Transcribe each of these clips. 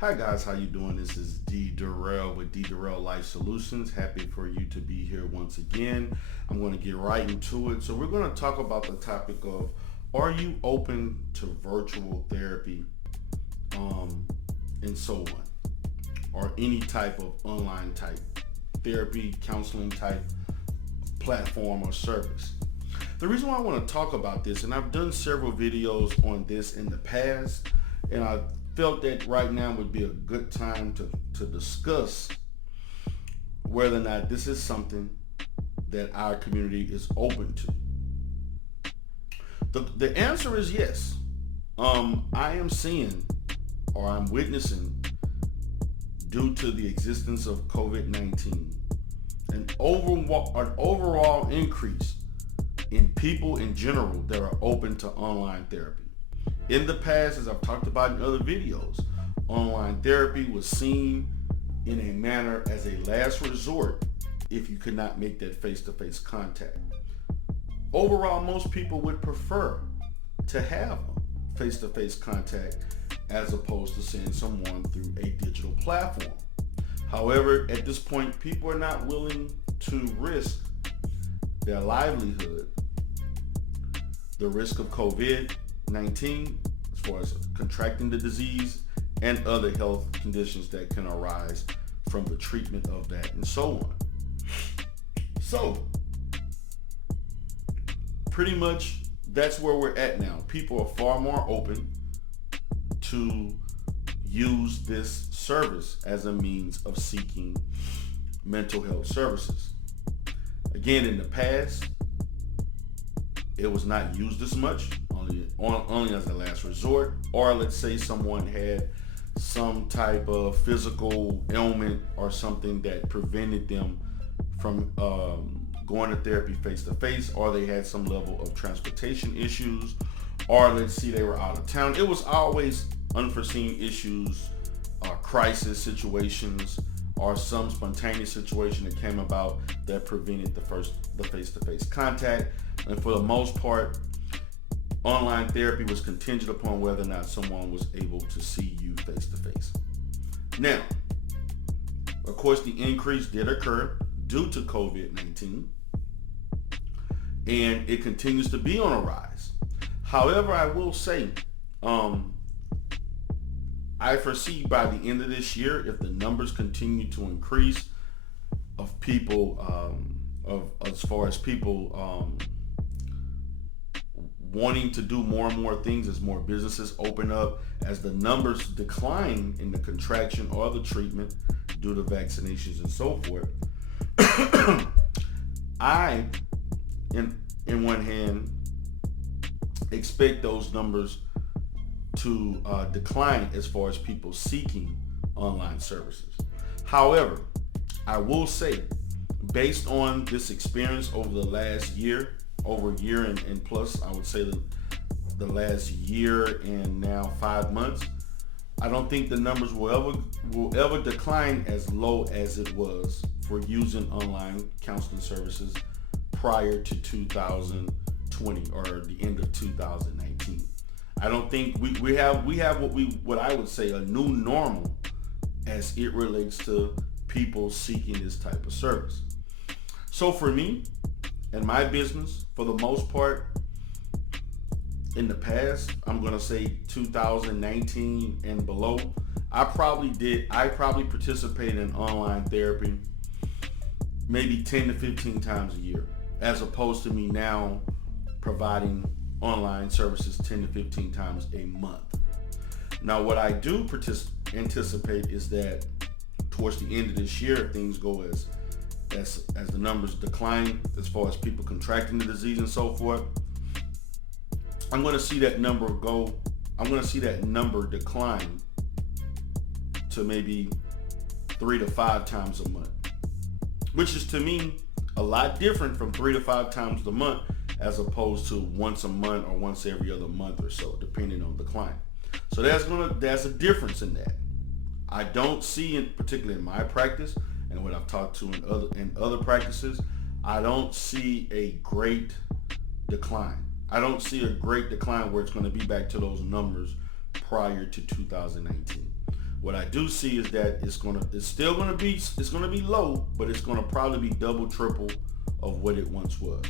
Hi guys, how you doing? This is D Durrell with D Durrell Life Solutions. Happy for you to be here once again. I'm going to get right into it. So we're going to talk about the topic of, are you open to virtual therapy, um, and so on, or any type of online type therapy, counseling type platform or service. The reason why I want to talk about this, and I've done several videos on this in the past, and I felt that right now would be a good time to discuss whether or not this is something that our community is open to. The answer is yes. I am seeing, or I'm witnessing, due to the existence of COVID-19, an overall increase in people in general that are open to online therapy. In the past, as I've talked about in other videos, online therapy was seen in a manner as a last resort if you could not make that face-to-face contact. Overall, most people would prefer to have face-to-face contact as opposed to seeing someone through a digital platform. However, at this point, people are not willing to risk their livelihood, the risk of COVID-19, as far as contracting the disease and other health conditions that can arise from the treatment of that, and so on. So, pretty much that's where we're at now. People are far more open to use this service as a means of seeking mental health services. Again, in the past, it was not used as much, only as a last resort, or let's say someone had some type of physical ailment or something that prevented them from going to therapy face to face, or they had some level of transportation issues, or let's see they were out of town. It was always unforeseen issues, crisis situations, or some spontaneous situation that came about that prevented the face-to-face contact. And for the most part, online therapy was contingent upon whether or not someone was able to see you face-to-face. Now, of course, the increase did occur due to COVID-19, and it continues to be on a rise. However, I will say, I foresee by the end of this year, if the numbers continue to increase of people, as far as people wanting to do more and more things as more businesses open up, as the numbers decline in the contraction or the treatment due to vaccinations and so forth, I, in one hand, expect those numbers to decline as far as people seeking online services. However, I will say, based on this experience over the last year, over a year and plus, I would say the last year and now 5 months, I don't think the numbers will ever decline as low as it was for using online counseling services prior to 2020 or the end of 2019. I don't think we have what I would say a new normal as it relates to people seeking this type of service. So for me and my business, for the most part, in the past, I'm gonna say 2019 and below, I probably participated in online therapy maybe 10 to 15 times a year, as opposed to me now providing online services 10 to 15 times a month. Now, what I do anticipate is that towards the end of this year, if things go as the numbers decline, as far as people contracting the disease and so forth, I'm going to see that number decline to maybe 3 to 5 times a month, which is to me a lot different from 3 to 5 times a month as opposed to once a month or once every other month or so, depending on the client. So that's a difference in that. I don't see, particularly in my practice and what I've talked to in other practices, I don't see a great decline. I don't see a great decline where it's going to be back to those numbers prior to 2019. What I do see is that it's gonna be low, but it's gonna probably be double, triple of what it once was.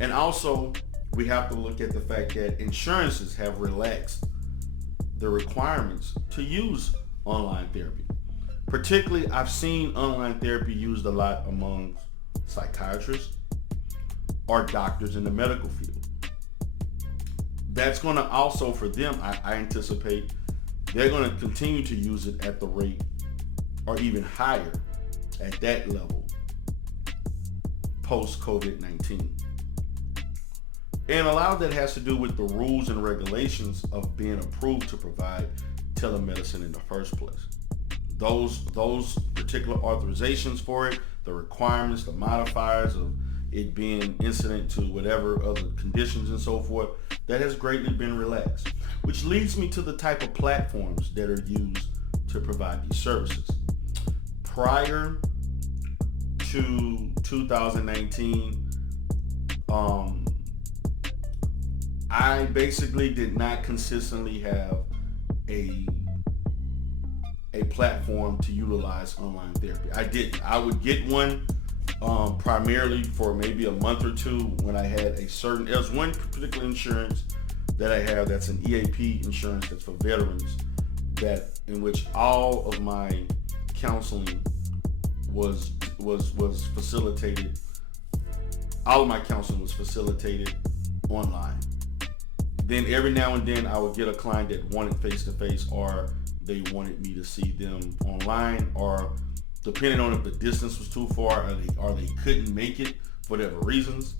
And also, we have to look at the fact that insurances have relaxed the requirements to use online therapy. Particularly, I've seen online therapy used a lot among psychiatrists or doctors in the medical field. That's going to also, for them, I anticipate they're going to continue to use it at the rate or even higher at that level post-COVID-19. And a lot of that has to do with the rules and regulations of being approved to provide telemedicine in the first place. Those particular authorizations for it, the requirements, the modifiers of it being incident to whatever other conditions and so forth, that has greatly been relaxed. Which leads me to the type of platforms that are used to provide these services. Prior to 2019, I basically did not consistently have a platform to utilize online therapy. I would get one primarily for maybe a month or two when I had there's one particular insurance that I have that's an EAP insurance that's for veterans, in which all of my counseling was facilitated. All of my counseling was facilitated online. Then every now and then I would get a client that wanted face-to-face, or they wanted me to see them online, or depending on if the distance was too far or they couldn't make it for whatever reasons.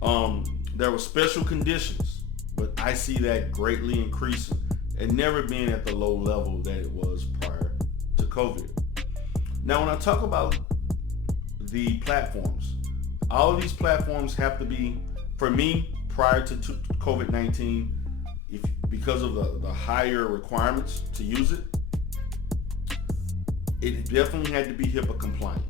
There were special conditions, but I see that greatly increasing and never being at the low level that it was prior to COVID. Now, when I talk about the platforms, all of these platforms have to be, for me, prior to COVID-19, because of the higher requirements to use it, it definitely had to be HIPAA compliant.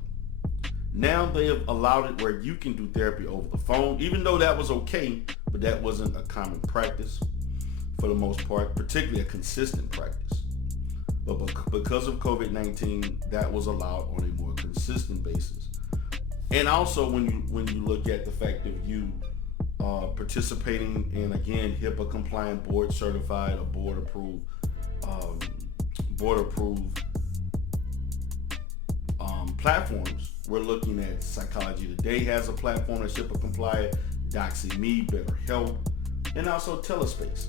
Now they have allowed it where you can do therapy over the phone, even though that was okay, but that wasn't a common practice for the most part, particularly a consistent practice. But because of COVID-19, that was allowed on a more consistent basis. And also when you look at the fact of you participating in, again, HIPAA compliant, board certified or board approved platforms, we're looking at Psychology Today has a platform that's HIPAA compliant, DoxyMe, BetterHelp, and also Talkspace.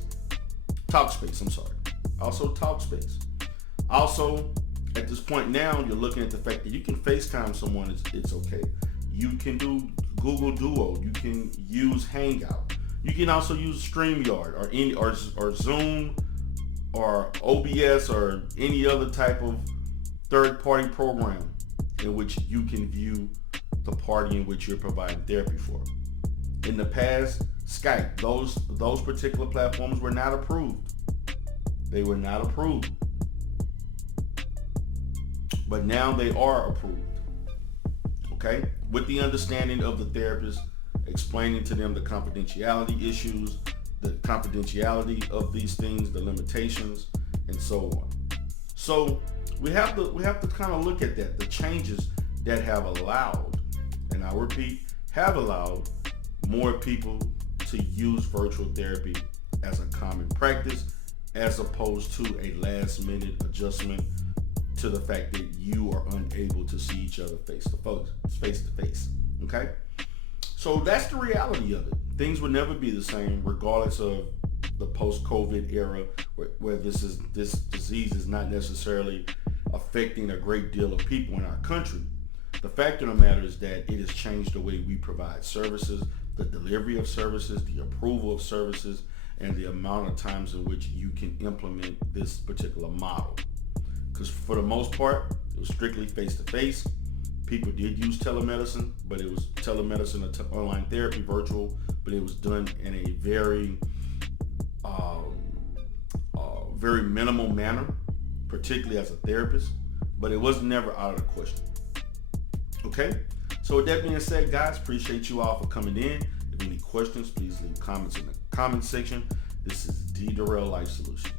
Also, at this point now, you're looking at the fact that you can FaceTime someone, it's okay. You can do Google Duo, you can use Hangout. You can also use StreamYard or Zoom or OBS or any other type of third-party program in which you can view the party in which you're providing therapy for. In the past, Skype, those particular platforms were not approved. They were not approved. But now they are approved. Okay? With the understanding of the therapist explaining to them the confidentiality issues, the confidentiality of these things, the limitations, and so on. So we have to kind of look at that, the changes that have allowed, and I repeat, have allowed more people to use virtual therapy as a common practice, as opposed to a last minute adjustment to the fact that you are unable to see each other face to face. Okay? So that's the reality of it. Things will never be the same regardless of the post-COVID era where this disease is not necessarily affecting a great deal of people in our country. The fact of the matter is that it has changed the way we provide services, the delivery of services, the approval of services, and the amount of times in which you can implement this particular model. Because for the most part, it was strictly face-to-face. People did use telemedicine, but it was telemedicine or online therapy, virtual, but it was done in a very minimal manner, particularly as a therapist, but it was never out of the question. Okay? So with that being said, guys, appreciate you all for coming in. If any questions, please leave comments in the comment section. This is D. Durrell Life Solutions.